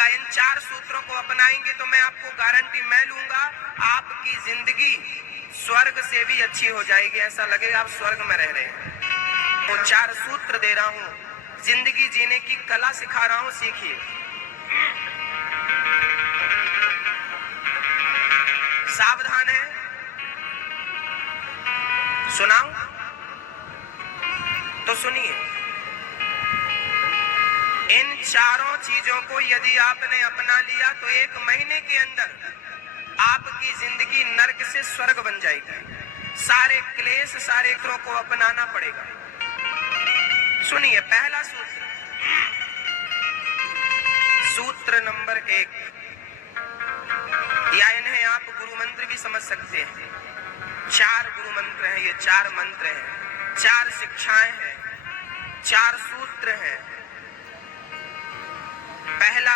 पड़ेगा। इन 4 सूत्रों को अपनाएंगे तो मैं आपको गारंटी मैं लूंगा, आपकी जिंदगी स्वर्ग से भी अच्छी हो जाएगी। ऐसा लगेगा आप स्वर्ग में रह रहे हैं। वो 4 सूत्र दे रहा हूं, जिंदगी जीने की कला सिखा रहा हूं, सीखिए। सावधान है, सुनाऊं तो सुनिए। इन 4 चीजों को यदि आपने अपना लिया तो 1 महीने के अंदर आपकी जिंदगी नरक से स्वर्ग बन जाएगी। सारे क्लेश, सारे क्रों को अपनाना पड़ेगा। सुनिए, पहला सूत्र, सूत्र नंबर 1, या इन्हें आप गुरु मंत्र भी समझ सकते हैं। 4 गुरु मंत्र हैं, ये 4 मंत्र हैं, 4 शिक्षाएं हैं, 4 सूत्र हैं। पहला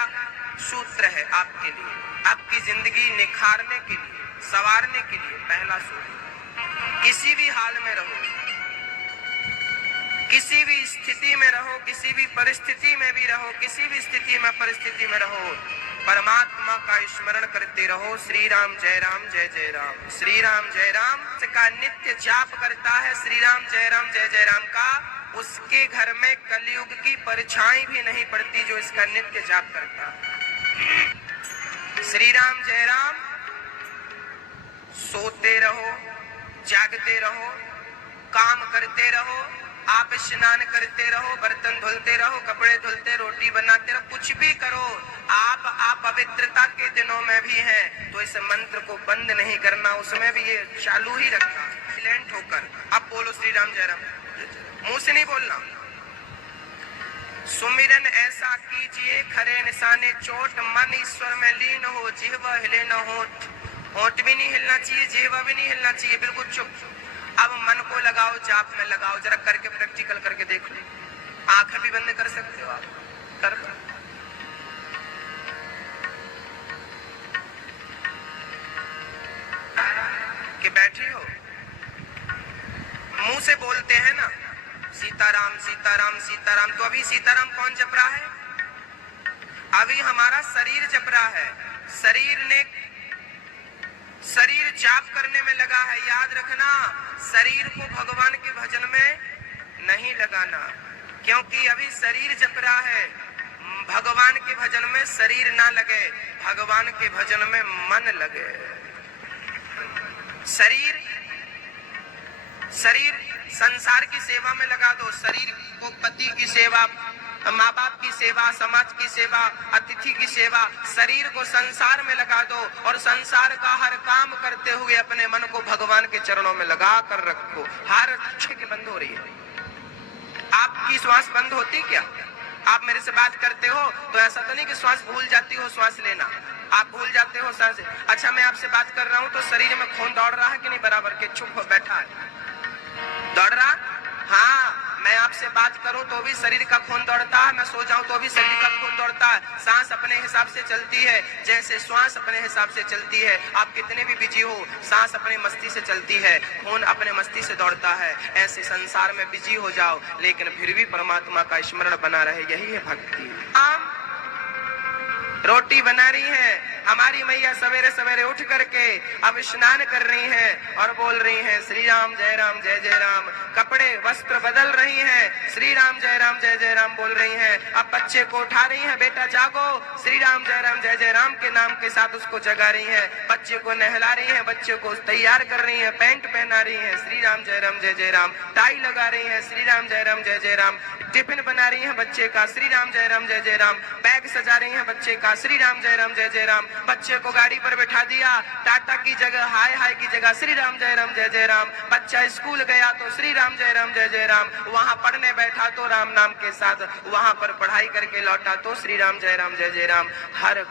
सूत्र है आपके लिए, आपकी जिंदगी निखारने के लिए, संवारने के लिए। पहला सूत्र, किसी भी हाल में रहो, किसी भी स्थिति में रहो, किसी भी परिस्थिति में भी रहो, किसी भी स्थिति में परिस्थिति में रहो, परमात्मा का स्मरण करते रहो। श्री राम जय राम जय जय राम, श्री राम जय राम का नित्य जाप करता है, श्री राम जय जय राम का, उसके घर में कलयुग की परछाई भी नहीं पड़ती जो इसका नित्य जाप करता है। श्री राम जय राम, सोते रहो, जागते रहो, काम करते रहो, आप स्नान करते रहो, बर्तन धुलते रहो, कपड़े धुलते, रोटी बनाते रहो, कुछ भी करो, आप पवित्रता के दिनों में भी हैं तो इस मंत्र को बंद नहीं करना, उसमें भी ये चालू ही रखना, साइलेंट होकर। अब बोलो श्री राम जय राम, मुंह से नहीं बोलना। सुमिरन ऐसा कीजिए खरे निशाने चोट, मन ईश्वर में लीन हो, जिह्वा हिले न होठ, होठ भी नहीं हिलना चाहिए, जिह्वा भी नहीं हिलना चाहिए, बिल्कुल चुप। अब मन को लगाओ, जाप में लगाओ, जरा करके प्रैक्टिकल करके देख लो। आंखें भी बंद कर सकते हो आप, कर कि बैठे हो, मुंह से बोलते हैं ना सीताराम सीताराम सीताराम, तो अभी सीताराम कौन जप रहा है? अभी हमारा शरीर जप रहा है। शरीर जाप करने में लगा है। याद रखना, शरीर को भगवान के भजन में नहीं लगाना, क्योंकि अभी शरीर जप रहा है। भगवान के भजन में शरीर ना लगे, भगवान के भजन में मन लगे। शरीर संसार की सेवा में लगा दो। शरीर को पति की सेवा, माँ बाप की सेवा, समाज की सेवा, अतिथि की सेवा, शरीर को संसार में लगा दो और संसार का हर काम करते हुए अपने मन को भगवान के चरणों में लगा कर रखो। हर की बंद हो रही है। आपकी श्वास बंद होती क्या? आप मेरे से बात करते हो तो ऐसा तो नहीं कि श्वास भूल जाती हो श्वास लेना, आप भूल जाते हो सांस। अच्छा, मैं आपसे बात कर रहा हूं तो शरीर में खून दौड़ रहा है कि नहीं? बराबर के चुप हो बैठा है, दौड़ रहा? हाँ, मैं आपसे बात करूं तो भी शरीर का खून दौड़ता है, मैं सो जाऊं तो भी शरीर का खून दौड़ता है। सांस अपने हिसाब से चलती है, जैसे श्वास अपने हिसाब से चलती है। आप कितने भी बिजी हो, सांस अपने मस्ती से चलती है, खून अपने मस्ती से दौड़ता है। ऐसे संसार में बिजी हो जाओ लेकिन फिर भी परमात्मा का स्मरण बना रहे, यही है भक्ति। रोटी बना रही है हमारी मैया, सवेरे सवेरे उठ करके अब स्नान कर रही हैं और बोल रही हैं श्री राम जय जय राम। कपड़े वस्त्र बदल रही हैं, श्री राम जय राम बोल रही हैं। अब बच्चे को उठा रही हैं, बेटा जागो, श्री राम जय राम के नाम के साथ उसको जगा रही हैं। बच्चे को नहला रही हैं, बच्चे को तैयार कर रही हैं, पैंट पहना रही हैं, श्री राम जय राम। टाई लगा रही हैं, श्री राम जय राम। टिफिन बना रही हैं बच्चे का, श्री राम जय राम। बैग सजा रही हैं बच्चे का, श्री राम जय राम। बच्चे को गाड़ी पर बैठा दिया, टाटा की जगह हाय हाय की जगह श्री राम जय राम। बच्चा स्कूल गया तो श्री राम जय राम। वहां पढ़ने बैठा तो राम नाम के साथ, वहां पर पढ़ाई करके लौटा तो श्री राम जय राम। हर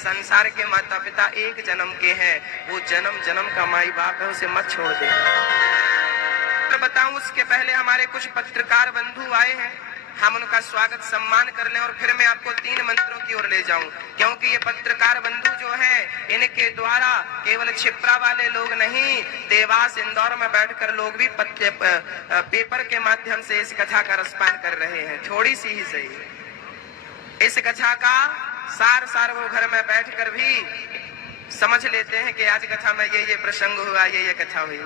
संसार के माता पिता एक जन्म के हैं, वो जन्म जन्म का माई बाप है, उसे मत छोड़ दे। तो बताऊं उसके पहले हमारे कुछ पत्रकार बंधु आए हैं, हम उनका स्वागत सम्मान कर लें और फिर मैं आपको 3 मंत्रों की ओर ले जाऊं, क्योंकि ये पत्रकार बंधु जो हैं इनके द्वारा केवल छिपरा वाले लोग नहीं, देवास इंदौर में बैठकर लोग भी पेपर के माध्यम से इस कथा का रसपान कर रहे हैं। थोड़ी सी ही सही, इस कथा का सार वो घर में बैठकर भी समझ लेते हैं कि आज कथा में ये प्रसंग हुआ, ये कथा हुई।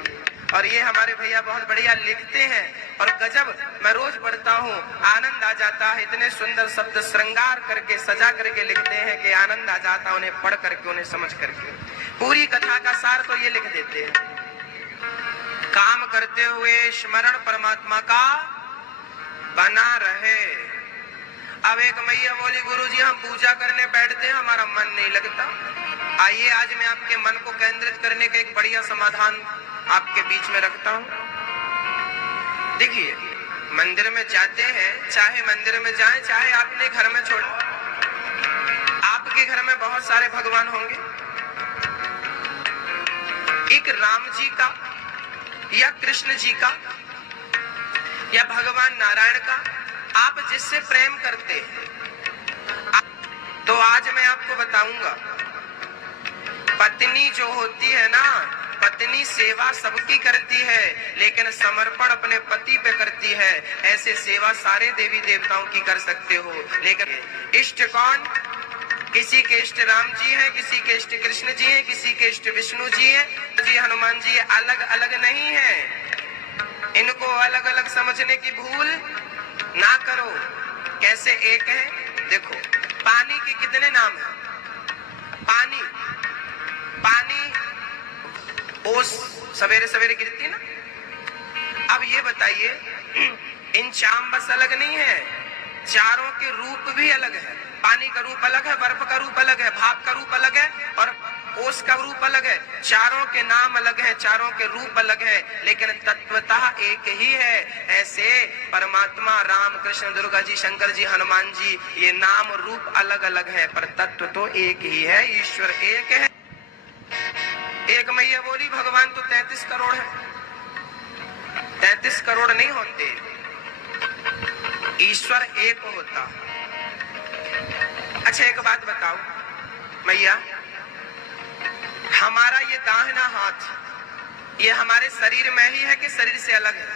और ये हमारे भैया बहुत बढ़िया लिखते हैं और गजब, मैं रोज पढ़ता हूँ, आनंद आ जाता है। इतने सुंदर शब्द श्रृंगार करके सजा करके लिखते हैं कि आनंद आ जाता उन्हें पढ़ करके, उन्हें समझ करके। पूरी कथा का सार तो ये लिख देते हैं, काम करते हुए स्मरण परमात्मा का बना रहे। अब एक मैया बोली, गुरुजी हम पूजा करने बैठते हैं, हमारा मन नहीं लगता। आइए आज मैं आपके मन को केंद्रित करने का एक बढ़िया समाधान आपके बीच में रखता हूं। देखिए, मंदिर में जाते हैं, चाहे मंदिर में जाएं, चाहे आपने घर में छोड़, आपके घर में बहुत सारे भगवान होंगे। एक राम जी का या कृष्ण जी का या भगवान नारायण का आप जिससे प्रेम करते हैं। तो आज मैं आपको बताऊंगा, पत्नी जो होती है ना, पत्नी सेवा सबकी करती है, लेकिन समर्पण अपने पति पे करती है। ऐसे सेवा सारे देवी देवताओं की कर सकते हो, लेकिन इष्ट कौन? किसी के इष्ट राम जी हैं, किसी के इष्ट कृष्ण जी हैं, किसी के इष्ट विष्णु जी हैं, जी हनुमान जी अलग अलग नहीं है। इनको अलग अलग समझने की भूल ना करो। कैसे एक है? देखो, पानी के कितने नाम हैं? पानी, पानी ओस सवेरे सवेरे गिरती है ना। अब ये बताइए, इन चाम बस अलग नहीं है, चारों के रूप भी अलग है। पानी का रूप अलग है, बर्फ का रूप अलग है, भाप का रूप अलग है और ओस का रूप अलग है। चारों के नाम अलग है, चारों के रूप अलग है, लेकिन तत्वतः एक ही है। ऐसे परमात्मा राम कृष्ण दुर्गा जी शंकर जी हनुमान जी, ये नाम रूप अलग अलग है, पर तत्व तो एक ही है, ईश्वर एक है। एक मैया बोली, भगवान तो 33 करोड़ है। 33 करोड़ नहीं होते, ईश्वर एक होता। अच्छा एक बात बताओ मैया, हमारा ये दाहिना हाथ, ये हमारे शरीर में ही है कि शरीर से अलग है?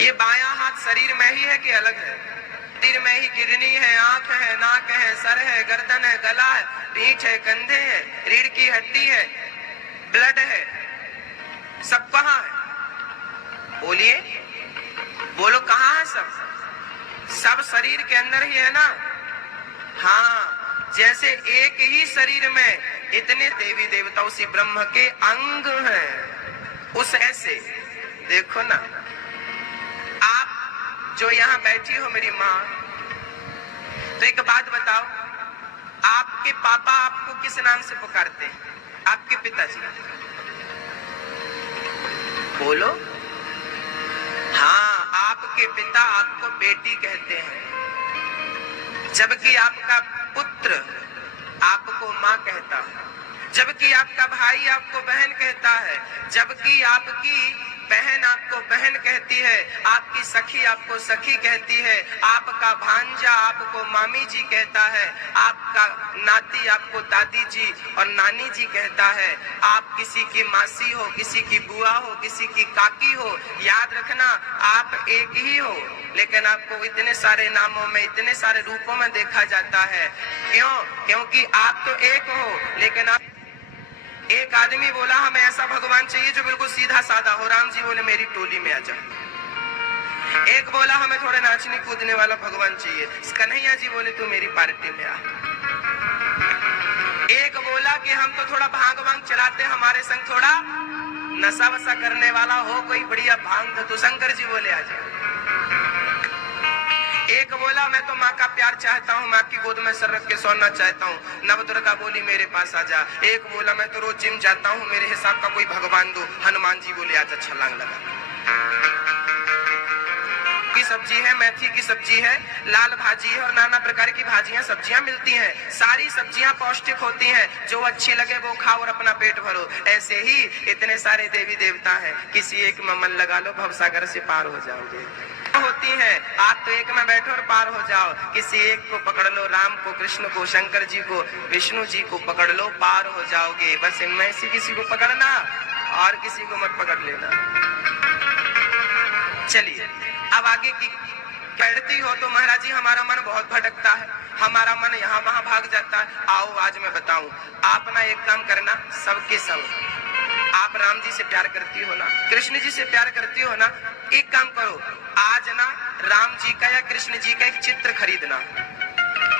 ये बायां हाथ शरीर में ही है कि अलग है? शरीर में ही किडनी है, आंख है, नाक है, सर है, गर्दन है, गला है, पीठ है, कंधे है, रीढ़ की हड्डी है, ब्लड है, सब कहाँ है? बोलिए, बोलो कहाँ है सब? सब शरीर के अंदर ही है ना। हाँ, जैसे एक ही शरीर में इतने देवी देवता उसी ब्रह्म के अंग हैं, उस ऐसे देखो ना। आप जो यहाँ बैठी हो मेरी माँ, तो एक बात बताओ, आपके पापा आपको किस नाम से पुकारते हैं? आपके पिताजी? बोलो। हाँ, आपके पिता आपको बेटी कहते हैं, जबकि आपका पुत्र आपको माँ कहता है, जबकि आपका भाई आपको बहन कहता है, जबकि आपकी बहन आपको बहन कहती है, आपकी सखी आपको सखी कहती है, आपका भांजा आपको मामी जी कहता है, आपका नाती आपको दादी जी और नानी जी कहता है। आप किसी की मासी हो, किसी की बुआ हो, किसी की काकी हो, याद रखना आप एक ही हो, लेकिन आपको इतने सारे नामों में, इतने सारे रूपों में देखा जाता है। क्यों? क्योंकि आप तो एक हो, लेकिन आप एक आदमी बोला हमें ऐसा भगवान चाहिए जो बिल्कुल सीधा साधा हो, राम जी बोले मेरी टोली में आ जाओ। एक बोला हमें थोड़े नाचने कूदने वाला भगवान चाहिए, कन्हैया जी बोले तू मेरी पार्टी में आ। एक बोला कि हम तो थोड़ा भांग वांग चलाते, हमारे संग थोड़ा नशा वसा करने वाला हो कोई बढ़िया भांग, तो शंकर जी बोले आ जाओ। एक बोला मैं तो माँ का प्यार चाहता हूँ, माँ की गोद में सर रख के सोना चाहता हूँ, नवदुर्गा बोली मेरे पास आ जा। एक बोला मैं तो रोज जिम जाता हूँ, मेरे हिसाब का कोई भगवान दो, हनुमान जी बोले आजा छलांग लगा। की सब्जी है, मेथी की सब्जी है, लाल भाजी है और नाना प्रकार की भाजियां सब्जियां मिलती हैं। सारी सब्जियां पौष्टिक होती हैं, जो अच्छी लगे वो खाओ और अपना पेट भरो। ऐसे ही इतने सारे देवी देवता हैं, किसी एक में मन लगा लो, भवसागर से पार हो जाओगे। होती है, आप तो एक में बैठो और पार हो जाओ। किसी एक को पकड़ लो, राम को, कृष्ण को, शंकर जी को, विष्णु जी को पकड़ लो, पार हो जाओगे। बस इनमें से किसी को पकड़ना और किसी को मत पकड़ लेना। चलिए अब आगे की कहती हो तो महाराज जी हमारा मन बहुत भटकता है, हमारा मन यहाँ वहां भाग जाता है। आओ आज मैं बताऊं, आप ना एक काम करना, सबके सब आप राम जी से प्यार करती हो ना, कृष्ण जी से प्यार करती हो ना, एक काम करो, आज ना राम जी का या कृष्ण जी का एक चित्र खरीदना,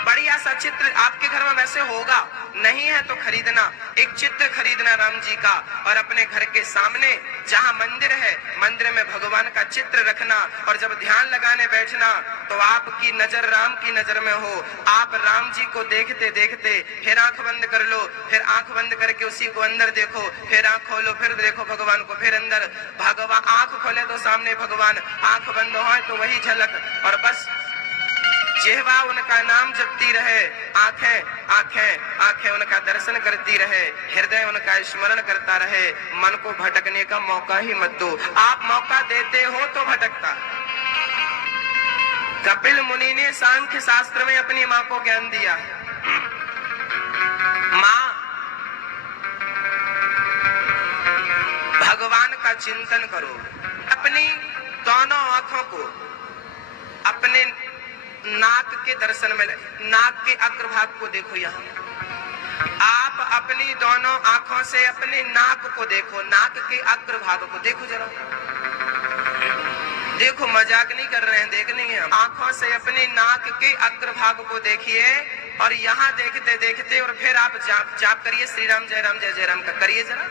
बढ़िया सा चित्र। आपके घर में वैसे होगा, नहीं है तो खरीदना, एक चित्र खरीदना राम जी का, और अपने घर के सामने जहां मंदिर है, मंदिर में भगवान का चित्र रखना, और जब ध्यान लगाने बैठना तो आपकी नजर राम की नजर में हो, आप राम जी को देखते देखते फिर आंख बंद कर लो, फिर आंख बंद करके उसी को अंदर देखो, फिर आंख खोलो, फिर देखो भगवान को, फिर अंदर भगवान, आंख खोले तो सामने भगवान, आंख बंद हो तो वही झलक, और बस जिह्वा उनका नाम जपती रहे, आंखें आंखें आंखें उनका दर्शन करती रहे, हृदय उनका स्मरण करता रहे, मन को भटकने का मौका ही मत दो। आप मौका देते हो तो भटकता। कपिल मुनि ने सांख्य शास्त्र में अपनी मां को ज्ञान दिया, मां भगवान का चिंतन करो, अपनी दोनों आंखों को अपने नाक के दर्शन में, नाक के अग्रभाग को देखो, यहाँ आप अपनी दोनों आंखों से अपने नाक को देखो, नाक के अग्रभाग को देखो, जरा देखो, मजाक नहीं कर रहे हैं, देखनी है, आंखों से अपने नाक के अग्रभाग को देखिए, और यहाँ देखते देखते और फिर आप जाप करिए, श्री राम जय राम जय जय राम का करिए जरा,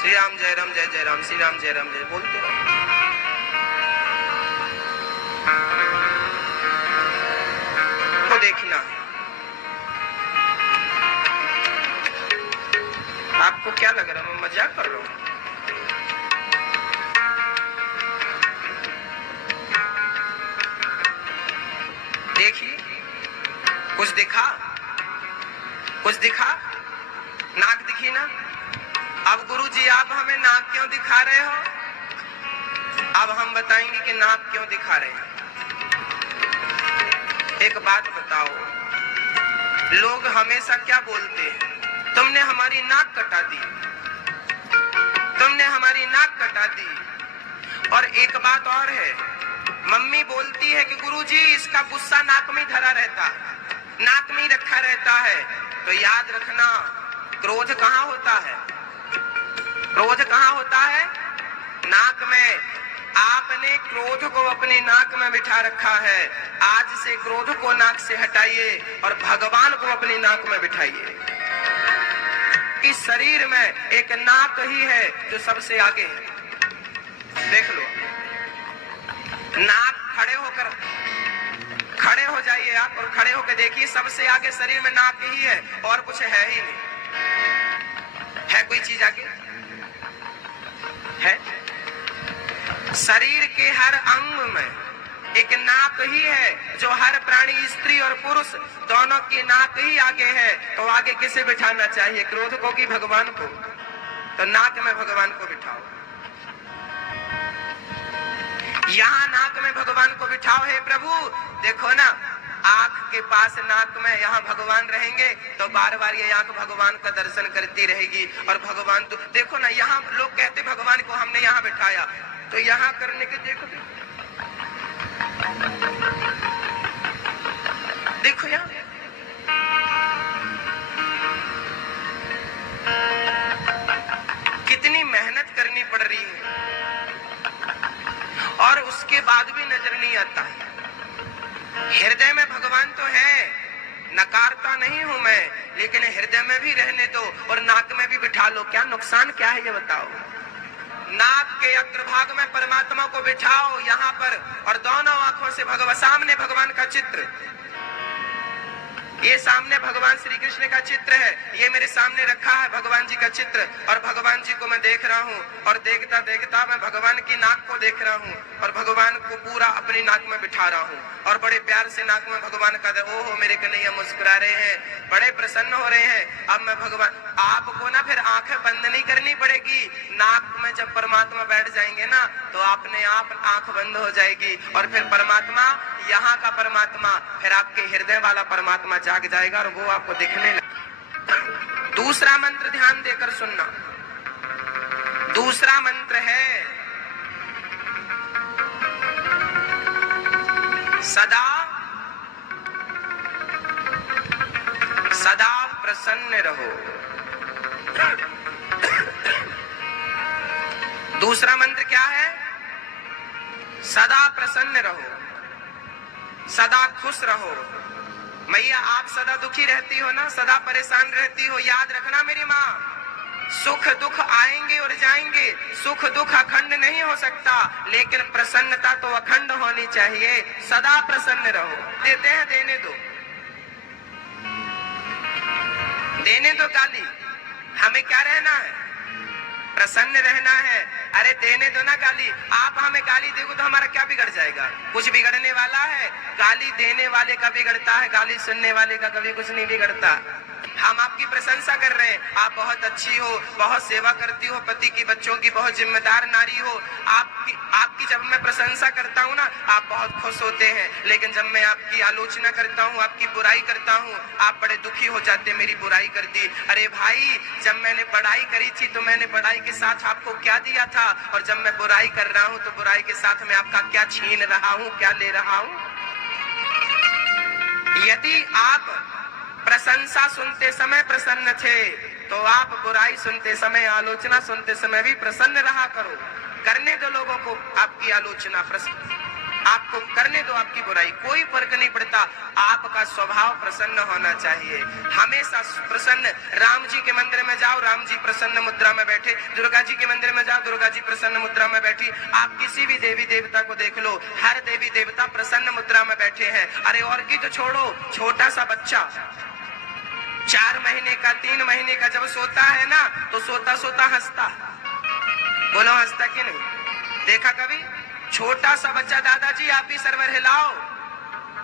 श्री राम जय राम जय जय राम, श्री राम जय राम जय बोलते रहो। देखना आपको क्या लग रहा है, मैं मजाक कर रहा हूं? देखिए, कुछ दिखा, कुछ दिखा, नाक दिखी ना? अब गुरुजी आप हमें नाक क्यों दिखा रहे हो? अब हम बताएंगे कि नाक क्यों दिखा रहे हैं। एक बात बताओ, लोग हमेशा क्या बोलते हैं? तुमने हमारी नाक कटा दी, तुमने हमारी नाक कटा दी। और एक बात और है, मम्मी बोलती है कि गुरुजी इसका गुस्सा नाक में धरा रहता है, नाक में रखा रहता है। तो याद रखना, क्रोध कहाँ होता है? क्रोध कहाँ होता है? नाक में। आपने क्रोध को अपनी नाक में बिठा रखा है, आज से क्रोध को नाक से हटाइए और भगवान को अपनी नाक में बिठाइए। इस शरीर में एक नाक ही है जो सबसे आगे है। देख लो, नाक खड़े हो जाइए आप, और खड़े होकर देखिए, सबसे आगे शरीर में नाक ही है, और कुछ है ही नहीं। है कोई चीज आगे? है? शरीर के हर अंग में एक नाक ही है, जो हर प्राणी, स्त्री और पुरुष दोनों की नाक ही आगे है। तो आगे किसे बिठाना चाहिए, क्रोध को कि भगवान को? तो नाक में भगवान को बिठाओ, यहाँ नाक में भगवान को बिठाओ। हे प्रभु देखो ना, आंख के पास नाक में यहाँ भगवान रहेंगे तो बार बार ये आंख भगवान का दर्शन करती रहेगी, और भगवान तो देखो ना, यहाँ लोग कहते भगवान को हमने यहाँ बिठाया, तो यहाँ करने के देखो, देखो यहाँ कितनी मेहनत करनी पड़ रही है, और उसके बाद भी नजर नहीं आता है। हृदय में भगवान तो है, नकारता नहीं हूं मैं, लेकिन हृदय में भी रहने दो और नाक में भी बिठा लो। क्या नुकसान क्या है ये बताओ? नाक के अग्रभाग में परमात्मा को बिठाओ यहाँ पर, और दोनों आंखों से सामने भगवान का चित्र, ये सामने भगवान श्री कृष्ण का चित्र है, ये मेरे सामने रखा है भगवान जी का चित्र, और भगवान जी को मैं देख रहा हूँ, और देखता देखता मैं भगवान की नाक को देख रहा हूँ, और भगवान को पूरा अपनी नाक में बिठा रहा हूँ, और बड़े प्यार से नाक में भगवान का ओहो मेरे कन्हैया मुस्कुरा रहे हैं, बड़े प्रसन्न हो रहे हैं। अब मैं भगवान, आपको ना फिर आंखें बंद नहीं करनी पड़ेगी, नाक में जब परमात्मा बैठ जाएंगे ना तो आपने आप आंख बंद हो जाएगी, और फिर परमात्मा, यहाँ का परमात्मा, फिर आपके हृदय वाला परमात्मा जाग जाएगा और वो आपको दिखने लगे। दूसरा मंत्र ध्यान देकर सुनना, दूसरा मंत्र है सदा प्रसन्न रहो। दूसरा मंत्र क्या है? सदा प्रसन्न रहो, सदा खुश रहो। मैया आप सदा दुखी रहती हो ना, सदा परेशान रहती हो। याद रखना मेरी माँ, सुख दुख आएंगे और जाएंगे, सुख दुख अखंड नहीं हो सकता, लेकिन प्रसन्नता तो अखंड होनी चाहिए। सदा प्रसन्न रहो। देते हैं, देने दो, देने दो गाली, हमें क्या रहना है? प्रसन्न रहना है। अरे देने दो ना गाली। आप हमें गाली देखो तो हमारा क्या बिगड़ जाएगा? कुछ बिगड़ने वाला है? गाली देने वाले का बिगड़ता है, गाली सुनने वाले का कभी कुछ नहीं बिगड़ता। हम आपकी प्रशंसा कर रहे हैं, आप बहुत अच्छी हो, बहुत सेवा करती हो, पति की बच्चों की बहुत जिम्मेदार नारी हो। आपकी जब मैं प्रशंसा करता हूँ ना, आप बहुत खुश होते हैं, लेकिन जब मैं आपकी आलोचना करता हूँ, आपकी बुराई करता हूँ, आप बड़े दुखी हो जाते, मेरी बुराई कर दी। अरे भाई, जब मैंने पढ़ाई करी थी तो मैंने पढ़ाई के साथ आपको क्या दिया था, और जब मैं बुराई कर रहा हूँ तो बुराई के साथ मैं आपका क्या छीन रहा हूँ, क्या ले रहा हूँ? यदि आप प्रशंसा सुनते समय प्रसन्न थे, तो आप बुराई सुनते समय, आलोचना सुनते समय भी प्रसन्न रहा करो। करने दो लोगों को आपकी आलोचना, आपको करने दो आपकी बुराई, कोई फर्क नहीं पड़ता। आपका स्वभाव प्रसन्न होना चाहिए, हमेशा प्रसन्न। राम जी के मंदिर में जाओ, राम जी प्रसन्न मुद्रा में बैठे। दुर्गा जी के मंदिर में जाओ, दुर्गा जी प्रसन्न मुद्रा में बैठी। आप किसी भी देवी देवता को देख लो, हर देवी देवता प्रसन्न मुद्रा में बैठे हैं। अरे और की तो छोड़ो, छोटा सा बच्चा 4 महीने का, 3 महीने का जब सोता है ना, तो सोता सोता हंसता। बोलो हंसता कि नहीं? देखा कभी? छोटा सा बच्चा, दादाजी आप भी सरवर हिलाओ,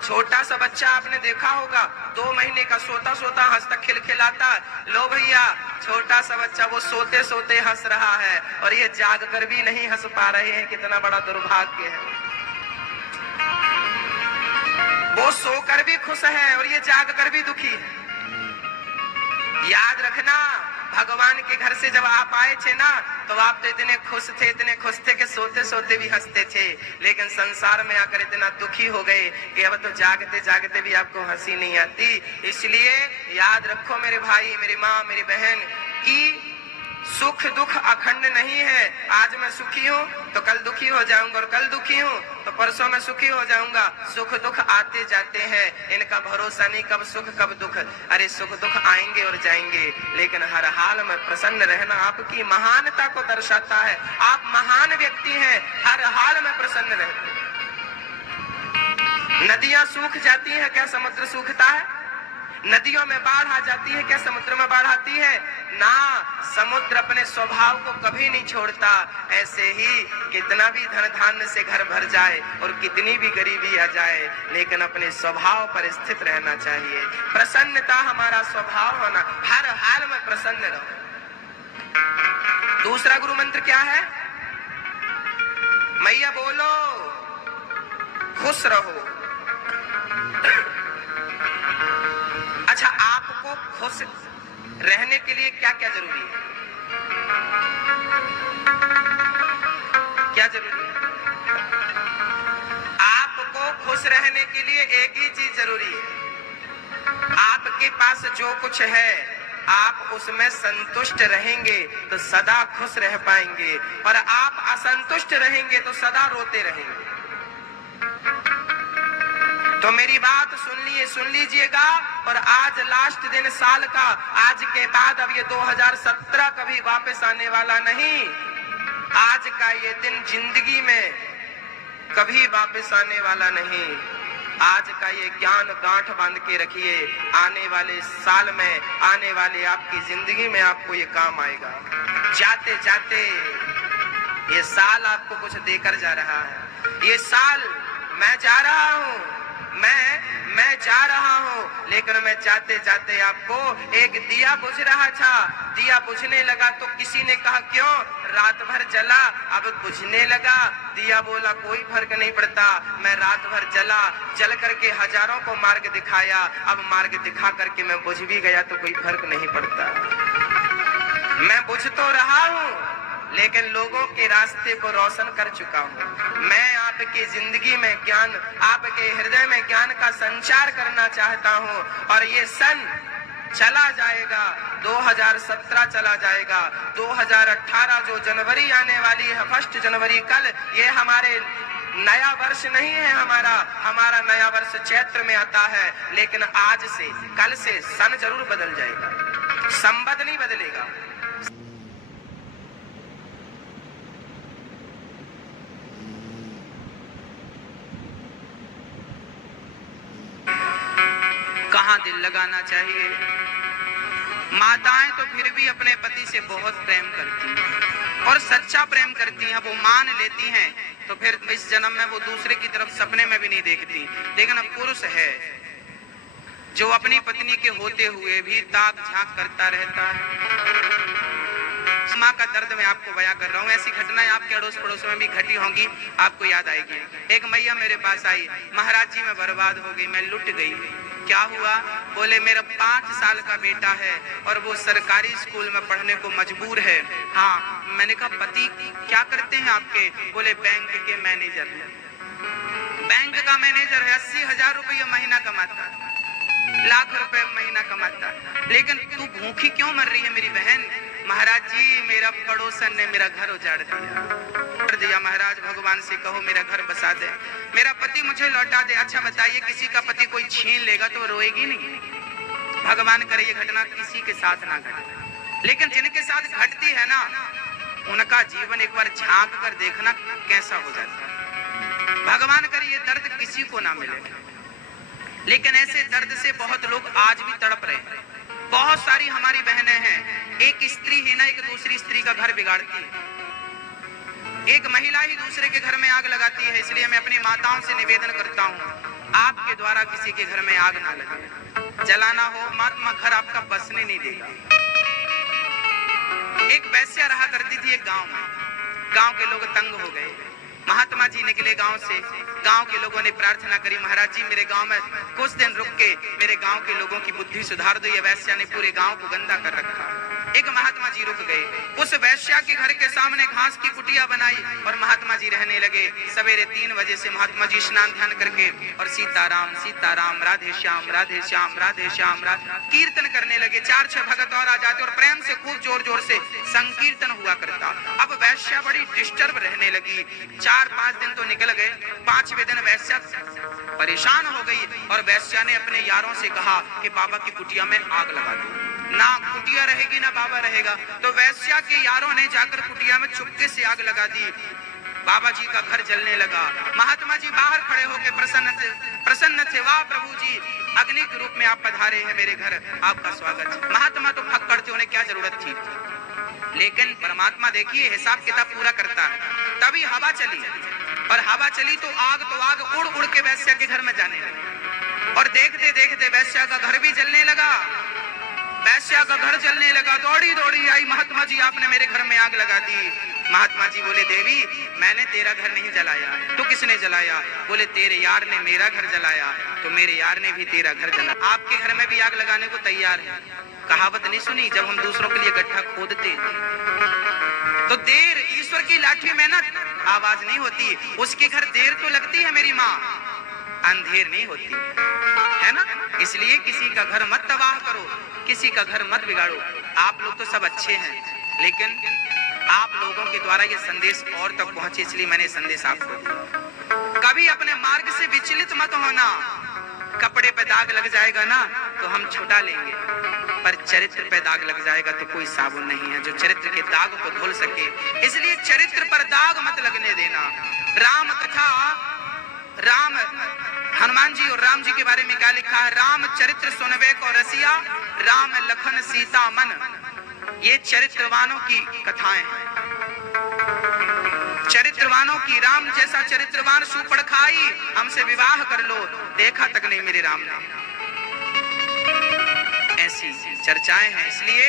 छोटा सा बच्चा आपने देखा होगा, 2 महीने का सोता सोता हंसता, खिलखिलाता। लो भैया, छोटा सा बच्चा वो सोते सोते हंस रहा है, और ये जाग कर भी नहीं हंस पा रहे हैं। कितना बड़ा दुर्भाग्य है। वो सोकर भी खुश है और ये जाग कर भी दुखी है। याद रखना, भगवान के घर से जब आप आए थे ना, तो आप तो इतने खुश थे, इतने खुश थे कि सोते सोते भी हंसते थे, लेकिन संसार में आकर इतना दुखी हो गए कि अब तो जागते जागते भी आपको हंसी नहीं आती। इसलिए याद रखो मेरे भाई, मेरी माँ, मेरी बहन, कि सुख दुख अखंड नहीं है। आज मैं सुखी हूँ तो कल दुखी हो जाऊंगा, और कल दुखी हूँ तो परसों मैं सुखी हो जाऊंगा। सुख दुख आते जाते हैं, इनका भरोसा नहीं कब सुख कब दुख। अरे सुख दुख आएंगे और जाएंगे, लेकिन हर हाल में प्रसन्न रहना आपकी महानता को दर्शाता है। आप महान व्यक्ति हैं, हर हाल में प्रसन्न रहते हैं। नदियां सूख जाती हैं, क्या समुद्र सूखता है? नदियों में बाढ़ आ जाती है, क्या समुद्र में बाढ़ आती है? ना, समुद्र अपने स्वभाव को कभी नहीं छोड़ता। ऐसे ही कितना भी धन धान्य से घर भर जाए और कितनी भी गरीबी आ जाए, लेकिन अपने स्वभाव पर स्थित रहना चाहिए। प्रसन्नता हमारा स्वभाव होना, हर हाल में प्रसन्न रहो। दूसरा गुरु मंत्र क्या है? मैया बोलो, खुश रहो। अच्छा, आपको खुश रहने के लिए क्या क्या जरूरी है? क्या जरूरी है? आपको खुश रहने के लिए एक ही चीज जरूरी है। आपके पास जो कुछ है, आप उसमें संतुष्ट रहेंगे तो सदा खुश रह पाएंगे, और आप असंतुष्ट रहेंगे तो सदा रोते रहेंगे। तो मेरी बात सुन लीजिएगा। और आज लास्ट दिन साल का, आज के बाद अब ये 2017 कभी वापस आने वाला नहीं। आज का ये दिन जिंदगी में कभी वापस आने वाला नहीं। आज का ये ज्ञान गांठ बांध के रखिए, आने वाले साल में, आने वाले आपकी जिंदगी में आपको ये काम आएगा। जाते जाते ये साल आपको कुछ देकर जा रहा है। ये साल मैं जा रहा हूँ, मैं जा रहा हूँ, लेकिन मैं जाते जाते आपको एक दिया बुझ रहा था, दिया बुझने लगा तो किसी ने कहा क्यों, रात भर जला, अब बुझने लगा। दिया बोला कोई फर्क नहीं पड़ता, मैं रात भर जला, जल करके हजारों को मार्ग दिखाया, अब मार्ग दिखा करके मैं बुझ भी गया तो कोई फर्क नहीं पड़ता। मैं बुझ तो रहा हूँ, लेकिन लोगों के रास्ते को रोशन कर चुका हूँ। मैं आपकी जिंदगी में ज्ञान, आपके हृदय में ज्ञान का संचार करना चाहता हूँ। और ये सन चला जाएगा, 2017 चला जाएगा, 2018 जो जनवरी आने वाली है, 1 जनवरी कल, ये हमारे नया वर्ष नहीं है। हमारा नया वर्ष चैत्र में आता है, लेकिन आज से, कल से सन जरूर बदल जाएगा, संवत नहीं बदलेगा। कहाँ दिल लगाना चाहिए। माताएं तो फिर भी अपने पति से बहुत प्रेम करती हैं और सच्चा प्रेम करती हैं, वो मान लेती हैं, तो फिर इस जन्म में वो दूसरे की तरफ सपने में भी नहीं देखती। लेकिन अब पुरुष है जो अपनी पत्नी के होते हुए भी ताक झांक करता रहता है। माँ का दर्द मैं आपको बयां कर रहा हूँ। ऐसी घटनाएं आपके अड़ोस पड़ोस में भी घटी होंगी, आपको याद आएगी। एक मैया मेरे पास आई, महाराज जी मैं बर्बाद हो गई, मैं लुट गई। क्या हुआ? बोले मेरा 5 साल का बेटा है और वो सरकारी स्कूल में पढ़ने को मजबूर है। हाँ, मैंने कहा पति क्या करते हैं आपके? बोले बैंक के मैनेजर है। बैंक का मैनेजर है, 80,000 रुपये महीना कमाता, लाख रुपए महीना कमाता, लेकिन तू भूखी क्यों मर रही है मेरी बहन? महाराज जी मेरा पड़ोसन ने मेरा घर उजाड़ दिया। महाराज भगवान से कहो मेरा घर बसा दे, मेरा पति मुझे लौटा दे। अच्छा बताइए, किसी का पति कोई छीन लेगा तो रोएगी नहीं? भगवान करे ये घटना किसी के साथ ना घटे, लेकिन जिनके साथ घटती है ना, उनका जीवन एक बार झांक कर देखना कैसा हो जाता है। भगवान करे ये दर्द किसी को ना मिले, लेकिन ऐसे दर्द से बहुत लोग आज भी तड़प रहे हैं। बहुत सारी हमारी बहनें हैं, एक स्त्री ही ना एक दूसरी स्त्री का घर बिगाड़ती है, एक महिला ही दूसरे के घर में आग लगाती है। इसलिए मैं अपनी माताओं से निवेदन करता हूँ, आपके द्वारा किसी के घर में आग ना लगे। जलाना हो महात्मा घर आपका बसने नहीं देगा। एक वैश्या रहा करती थी एक गांव में, गांव के लोग तंग हो गए। महात्मा जी निकले गांव से, गांव के लोगों ने प्रार्थना करी, महाराज जी मेरे गांव में कुछ दिन रुक के मेरे गांव के लोगों की बुद्धि सुधार दो, ये वैश्या ने पूरे गांव को गंदा कर रखा। एक महात्मा जी रुक गए, उस वैश्या के घर के सामने घास की कुटिया बनाई और महात्मा जी रहने लगे। सवेरे 3 बजे से महात्मा जी स्नान ध्यान करके और सीताराम सीताराम राधे श्याम राधे श्याम राधे श्याम कीर्तन करने लगे। 4-6 भगत और आ जाते और प्रेम से खूब जोर जोर से संकीर्तन हुआ करता। अब वैश्या बड़ी डिस्टर्ब रहने लगी। 4-5 दिन तो निकल गए, 5वें दिन वैश्या परेशान हो गई और वैश्या ने अपने यारों से कहा कि बाबा की कुटिया में आग लगा दो, ना कुटिया रहेगी ना बाबा रहेगा। तो वैश्या के यारों ने जाकर कुटिया में चुपके से आग लगा दी। बाबा जी का घर जलने लगा। महात्मा जी बाहर खड़े होकर प्रसन्न थे, वाह प्रभु जी अग्नि के रूप में आप पधारे हैं मेरे घर, आपका स्वागत है। महात्मा तो फक्कड़ थे, उन्हें क्या जरूरत थी, लेकिन परमात्मा देखिए हिसाब किताब पूरा करता है। तभी हवा चली और हवा चली तो आग उड़ उड़ के वैश्या के घर में जाने लगी और देखते देखते वैश्या का घर भी जलने लगा। वैश्या का घर जलने लगा, दौड़ी दौड़ी आई, महात्मा जी आपने मेरे घर में आग लगा दी। महात्मा जी बोले देवी मैंने तेरा घर नहीं जलाया, तो किसने जलाया? बोले तेरे यार ने मेरा घर जलाया, तो मेरे यार ने भी तेरा घर जलाया। आपके घर में भी आग लगाने को तैयार है। कहावत नहीं सुनी, जब हम दूसरों के लिए गड्ढा खोदते तो देर ईश्वर की लाठी में ना आवाज नहीं होती, उसके घर देर तो लगती है मेरी माँ, अंधेर नहीं होती है ना। इसलिए किसी का घर मत तबाह करो, किसी का घर मत बिगाड़ो। आप लोग तो सब अच्छे हैं, लेकिन आप लोगों के द्वारा ये संदेश और तक पहुंचे, इसलिए मैंने संदेश आपको दिया। कभी अपने मार्ग से विचलित मत होना। कपड़े पे दाग लग जाएगा ना तो हम छुटा लेंगे, पर चरित्र पे दाग लग जाएगा तो कोई साबुन नहीं है जो चरित्र के दाग को धुल सके। इसलिए चरित्र पर दाग मत लगने देना। राम कथा, राम हनुमान जी और राम जी के बारे में क्या लिखा है? राम चरित्र सुनवे को रसिया, राम लखन सीता मन। ये चरित्रवानों की कथाएं हैं, चरित्रवानों की। राम जैसा चरित्रवान सुपड़ खाई, हमसे विवाह कर लो, देखा तक नहीं मेरे राम ने। ऐसी चर्चाएं हैं। इसलिए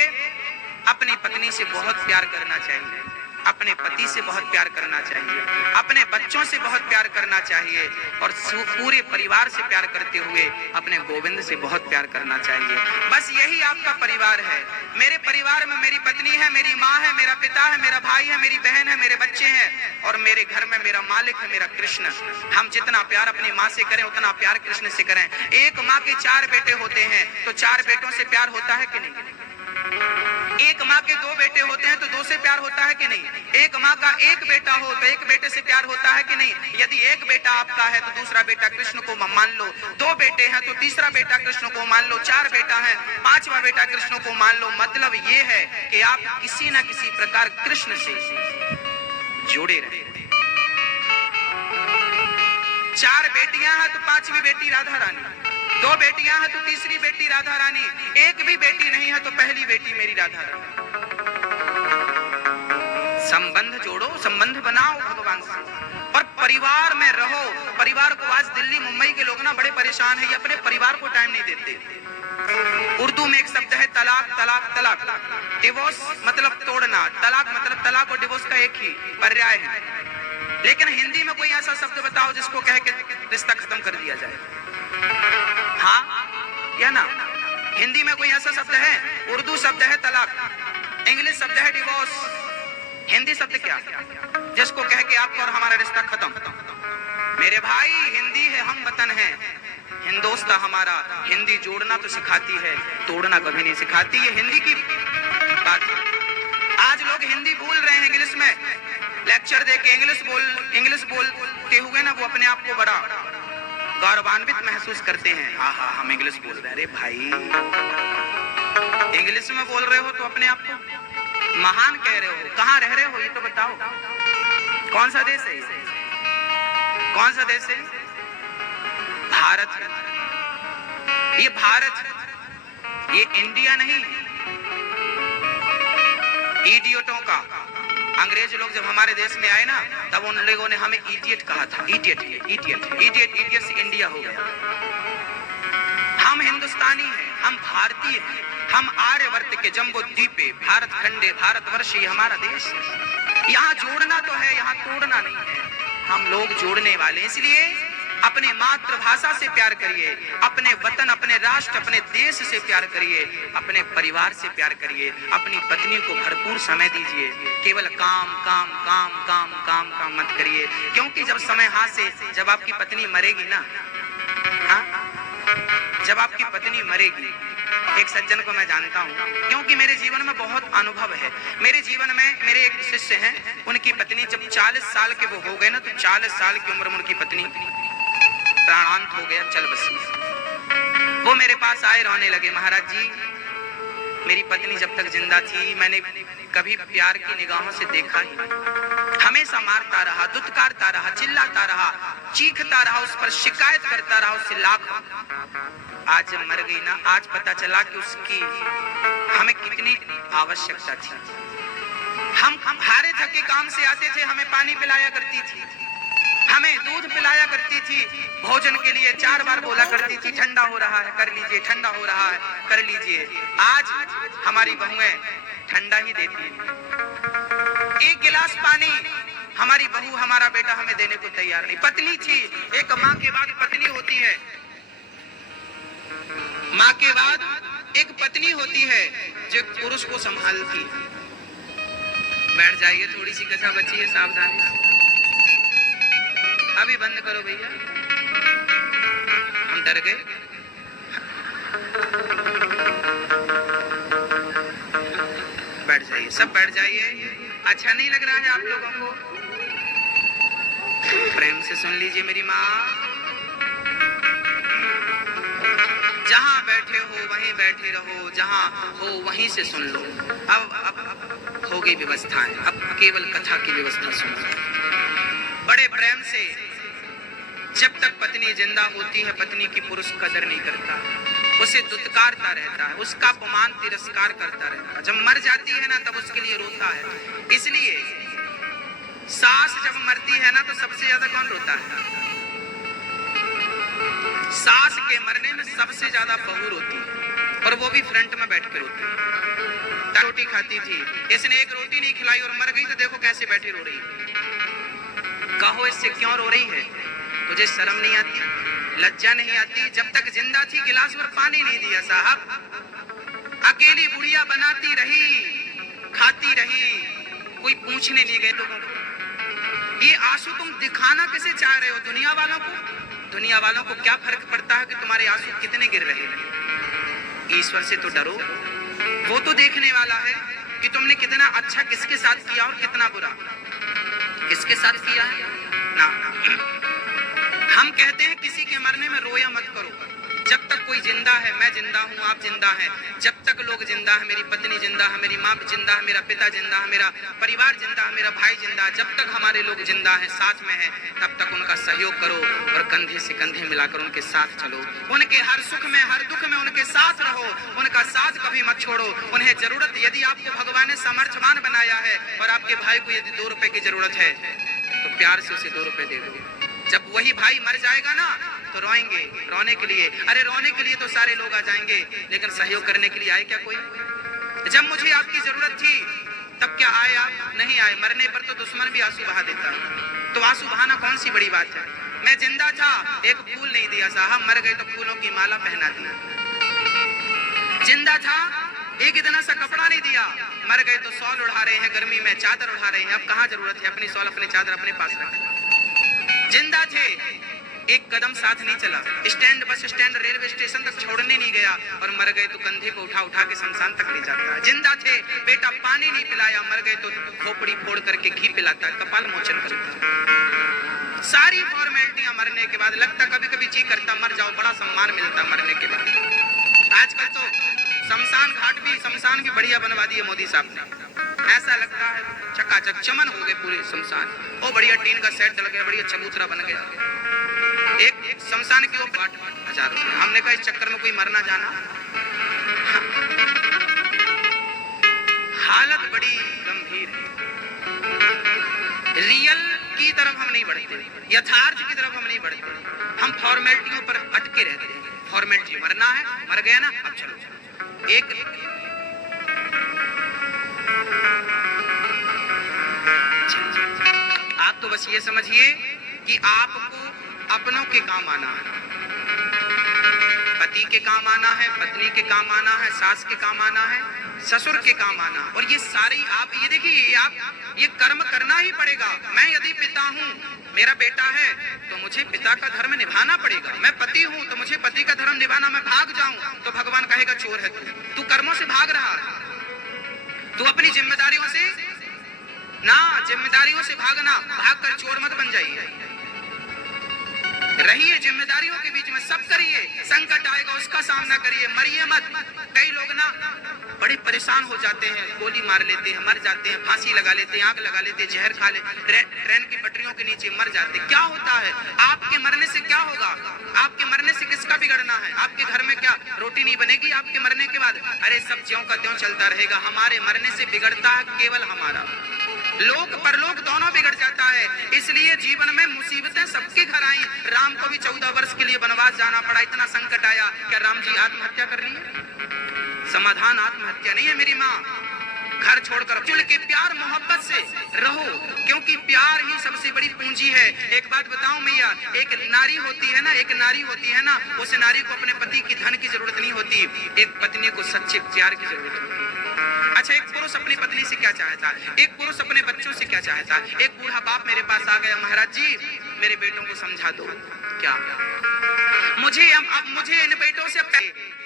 अपनी पत्नी से बहुत प्यार करना चाहिए। अपने पति से बहुत प्यार करना चाहिए, अपने बच्चों से बहुत प्यार करना चाहिए और पूरे परिवार से प्यार करते हुए अपने गोविंद से बहुत प्यार करना चाहिए। बस यही आपका परिवार है। मेरे परिवार में मेरी पत्नी है, मेरी माँ है, मेरा पिता है, मेरा भाई है, मेरी बहन है, मेरे बच्चे हैं और मेरे घर में मेरा मालिक है, मेरा कृष्ण। हम जितना प्यार अपनी माँ से करें उतना प्यार कृष्ण से करें। एक माँ के 4 बेटे होते हैं तो 4 बेटों से प्यार होता है कि नहीं? एक माँ के 2 बेटे होते हैं तो 2 से प्यार होता है कि नहीं? एक माँ का 1 बेटा हो तो 1 बेटे से प्यार होता है कि नहीं? यदि 1 बेटा आपका है तो दूसरा बेटा कृष्ण को मान लो, 2 बेटे हैं तो तीसरा बेटा कृष्ण को मान लो, 4 बेटा है 5वां बेटा कृष्ण को मान लो। मतलब ये है कि आप किसी ना किसी प्रकार कृष्ण से जुड़े रहे। 4 बेटियां हैं तो 5वीं बेटी राधा रानी, 2 बेटियां हैं तो तीसरी बेटी राधा रानी, 1 भी बेटी नहीं है तो पहली बेटी मेरी राधा रानी। संबंध जोड़ो, संबंध बनाओ भगवान से और परिवार में रहो। परिवार को आज दिल्ली मुंबई के लोग ना बड़े परेशान है, ये अपने परिवार को टाइम नहीं देते। उर्दू में एक शब्द है तलाक, तलाक, तलाक। डिवोर्स मतलब तोड़ना, तलाक मतलब तलाक और डिवोर्स का एक ही पर्याय है। लेकिन हिंदी में कोई ऐसा शब्द बताओ जिसको कह के रिश्ता खत्म कर दिया जाए? हाँ या ना? हिंदी में कोई ऐसा शब्द है? उर्दू शब्द है तलाक, इंग्लिश शब्द है डिवोर्स, हिंदी शब्द क्या जिसको कह के आपको और हमारा रिश्ता खत्म? मेरे भाई हिंदी है, हम वतन है, हिंदोस्ता हमारा। हिंदी जोड़ना तो सिखाती है, तोड़ना कभी नहीं सिखाती। ये हिंदी की बात है। आज लोग हिंदी भूल रहे हैं, इंग्लिश में लेक्चर देके इंग्लिश बोलते हुए ना वो अपने आप को बड़ा गौरवान्वित महसूस करते हैं। हाँ हम इंग्लिश बोल रहे हैं। अरे भाई इंग्लिश में बोल रहे हो तो अपने आप को महान कह रहे हो। कहाँ रह रहे हो ये तो बताओ? कौन सा देश है? कौन सा देश है? भारत। ये भारत, ये इंडिया नहीं। इडियटों का, अंग्रेज लोग जब हमारे देश में आए ना तब उन लोगों ने हमें इडियट कहा था। इडियट से इंडिया हो गया। हम हिंदुस्तानी हैं, हम भारतीय हैं, हम आर्यवर्त के जम्बो द्वीपे, भारत खंडे, भारतवर्ष ये हमारा देश है। यहाँ जोड़ना तो है, यहाँ तोड़ना नहीं है। हम लोग जोड़ने वाले, इसलिए अपने मातृभाषा से प्यार करिए, अपने वतन, अपने राष्ट्र, अपने देश से प्यार करिए, अपने परिवार से प्यार करिए, अपनी पत्नी को भरपूर समय दीजिए। केवल काम काम काम काम काम काम मत करिए, क्योंकि जब समय हाथ से, जब आपकी पत्नी मरेगी ना, हाँ जब आपकी पत्नी मरेगी, एक सज्जन को मैं जानता हूँ क्योंकि मेरे जीवन में बहुत अनुभव है। मेरे जीवन में मेरे एक शिष्य हैं, उनकी पत्नी जब 40 साल के वो हो गए ना, तो 40 साल की उम्र में उनकी पत्नी प्राणांत हो गया, चल बसी। वो मेरे पास आए, रोने लगे, महाराज जी मेरी पत्नी जब तक जिंदा थी मैंने कभी प्यार की निगाहों से देखा ही नहीं। हमेशा मारता रहा, दुत्कारता रहा, चिल्लाता रहा, चीखता रहा, उस पर शिकायत करता रहा, उससे लाख। आज जब मर गई ना, आज पता चला कि उसकी हमें कितनी आवश्यकता थी। हम हारे थके काम से आते थे, हमें पानी पिलाया करती थी, हमें दूध पिलाया करती थी, भोजन के लिए 4 बार बोला करती थी, ठंडा हो रहा है कर लीजिए, ठंडा हो रहा है कर लीजिए। आज हमारी बहुएं ठंडा ही देती है। 1 गिलास पानी हमारी बहू, हमारा बेटा हमें देने को तैयार नहीं। पत्नी थी, एक माँ के बाद पत्नी होती है, माँ के बाद एक पत्नी होती है जो पुरुष को संभालती है। बैठ जाइए, थोड़ी सी कथा बची है, सावधानी से। अभी बंद करो भैया, हम डर गए। बैठ जाइए, सब बैठ जाइए। अच्छा नहीं लग रहा है आप लोगों को? प्रेम से सुन लीजिए मेरी माँ। जहां बैठे हो वहीं बैठे रहो, जहां हो वहीं से सुन लो। अब हो गई व्यवस्थाएं, अब केवल कथा की व्यवस्था सुनो। बड़े प्रेम से, जब तक पत्नी जिंदा होती है पत्नी की पुरुष कदर नहीं करता, उसे दुत्कारता रहता है, उसका अपमान तिरस्कार करता रहता है। जब मर जाती है ना तब उसके लिए रोता है। इसलिए सास जब मरती है ना तो सबसे ज्यादा कौन रोता है? सास के मरने में सबसे ज्यादा बहू रोती है। और वो भी फ्रंट में बैठ के रोती है। रोटी खाती थी, इसने एक रोटी नहीं खिलाई और मर गई, तो देखो कैसे बैठी रो रही है। कहो इससे क्यों रो रही है? तुझे शर्म नहीं आती, लज्जा नहीं आती? जब तक जिंदा थी गिलास भर पानी नहीं दिया साहब। अकेली बुढ़िया बनाती रही, खाती रही, कोई पूछने नहीं गए लोगों को। ये आंसू तुम दिखाना किसे चाह रहे हो? दुनिया वालों को? दुनिया वालों को क्या फर्क पड़ता है कि तुम्हारे आंसू कितने गिर रहे हैं? ईश्वर से तो डरो, वो तो देखने वाला है कि तुमने कितना अच्छा किसके साथ किया और कितना बुरा किसके साथ किया है ना। हम कहते हैं किसी के मरने में रोया मत करो। जब तक कोई जिंदा है, मैं जिंदा हूं, आप जिंदा हैं, जब तक लोग जिंदा है, मेरी पत्नी जिंदा है, मेरी माँ जिंदा है, मेरा पिता जिंदा है, मेरा परिवार जिंदा है, मेरा भाई जिंदा है, जब तक हमारे लोग जिंदा हैं, साथ में हैं, तब तक उनका सहयोग करो और कंधे से कंधे मिलाकर उनके साथ चलो। उनके हर सुख में, हर दुख में उनके साथ रहो, उनका साथ कभी मत छोड़ो। उन्हें जरूरत, यदि आपको भगवान ने सामर्थ्यवान बनाया है और आपके भाई को यदि 2 रुपए की जरूरत है तो प्यार से उसे 2 रुपए दे दो। जब वही भाई मर जाएगा ना तो रोएंगे, रोने के लिए, अरे रोने के लिए तो सारे लोग आ जाएंगे, लेकिन सहयोग करने के लिए आए क्या कोई? जब मुझे आपकी जरूरत थी तब क्या आए आप? नहीं आए। मरने पर तो दुश्मन भी आंसू बहा देता है, तो आंसू बहाना कौन सी बड़ी बात है? मैं जिंदा था, एक फूल नहीं दिया साहब, मर गए तो फूलों की माला पहना दी। जिंदा था, एक इतना सा कपड़ा नहीं दिया, मर गए तो शॉल उड़ा रहे हैं, गर्मी में चादर उड़ा रहे हैं। अब कहाँ जरूरत है? अपनी शॉल अपनी चादर अपने पास रखें। जिंदा थे, एक कदम साथ नहीं चला, stand, bus stand, railway station तक छोड़ने नहीं गया, और मर गए तो कंधे पे उठा उठा के शमशान तक ले जाता है। जिंदा थे, बेटा पानी नहीं पिलाया, मर गए तो खोपड़ी फोड़ करके घी पिलाता है, कपाल मोचन करता है। सारी फॉर्मेलिटियां मरने के बाद। लगता कभी कभी जी करता मर जाओ, बड़ा सम्मान मिलता मरने के बाद। आजकल तो शमशान भी बढ़िया बनवा दिए मोदी साहब ने। ऐसा लगता है चकाचक चमन हो गए पूरे शमशान। ओ बढ़िया टीन का सेट डल गया, बढ़िया चबूतरा बन गया। एक शमशान के ऊपर 8,000 रुपए। हमने कहा इस चक्कर में कोई मरना जाना। हालत बड़ी गंभीर है। रियल की तरफ हम नहीं बढ़ते, यथार्थ की तरफ हम नहीं बढ़ते, हम फॉर्मेलिटियों पर अटके रहते हैं। फॉर्मेलिटी, मरना है, मर गया ना, अब चलो। आप तो बस ये समझिए कि आपको अपनों के काम आना है, पति के काम आना है, पत्नी के काम आना है, सास के काम आना है, ससुर के काम आना। और ये सारी आप ये देखिए, आप ये कर्म करना ही पड़ेगा। मैं यदि पिता हूँ, मेरा बेटा है, तो मुझे पिता का धर्म निभाना पड़ेगा। मैं पति हूँ तो मुझे पति का धर्म निभाना। मैं भाग जाऊं तो भगवान कहेगा चोर है तू कर्मों से भाग रहा है। तू अपनी जिम्मेदारियों से ना, जिम्मेदारियों से भागना, भाग कर चोर मत बन जाइए। रहिए जिम्मेदारियों के बीच में, सब करिए। संकट आएगा उसका सामना करिए, मरिए मत। कई लोग ना बड़े परेशान हो जाते हैं, गोली मार लेते हैं, मर जाते हैं, फांसी लगा लेते हैं, आग लगा लेते हैं, जहर खा ले, ट्रेन की पटरियों के नीचे मर जाते हैं। क्या होता है? आपके मरने से क्या होगा? आपके मरने से किसका बिगड़ना है? आपके घर में क्या रोटी नहीं बनेगी आपके मरने के बाद? अरे सब ज्यों का त्यों चलता रहेगा। हमारे मरने से बिगड़ता है केवल हमारा, लोक परलोक दोनों बिगड़ जाता है। इसलिए जीवन में मुसीबतें सबके घर आई। राम को भी 14 वर्ष के लिए वनवास जाना पड़ा, इतना संकट आया। क्या राम जी आत्महत्या कर लिए? समाधान आत्महत्या नहीं है मेरी माँ। घर छोड़कर जुड़ के प्यार मोहब्बत से रहो, क्योंकि प्यार ही सबसे बड़ी पूंजी है। एक बात बताऊं मैया, एक नारी होती है ना, एक नारी होती है ना, उस नारी को अपने पति की धन की जरूरत नहीं होती, एक पत्नी को सच्चे प्यार की जरूरत होती है। अच्छा, एक पुरुष अपनी पत्नी से क्या चाहता है? एक पुरुष अपने बच्चों से क्या चाहता है? एक बूढ़ा बाप मेरे पास आ गया, महाराज जी मेरे बेटों को समझा दो। क्या मुझे इन बेटों से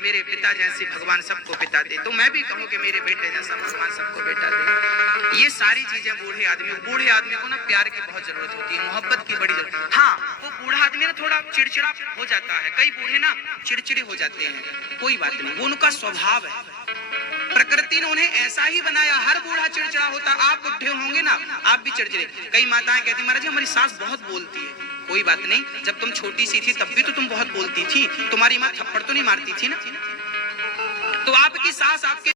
मेरे पिता जैसे भगवान सबको पिता दे, तो मैं भी कहूँ कि मेरे बेटे जैसा भगवान सबको बेटा दे। ये सारी चीजें बूढ़े आदमी को ना प्यार की बहुत जरूरत होती है, मोहब्बत की बड़ी जरूरत। हाँ, वो बूढ़ा आदमी ना थोड़ा चिड़चिड़ा हो जाता है। कई बूढ़े ना चिड़चिड़े हो जाते हैं, कोई बात नहीं, वो उनका स्वभाव है। प्रकृति ने उन्हें ऐसा ही बनाया। हर बूढ़ा चिड़चिड़ा होता। आप बुढ़े होंगे ना, आप भी चिड़चिड़े। कई माताएं कहती महाराज जी हमारी सास बहुत बोलती है। कोई बात नहीं, जब तुम छोटी सी थी तब भी तो तुम बहुत बोलती थी, तुम्हारी माँ थप्पड़ तो नहीं मारती थी ना। तो आपकी सास आपके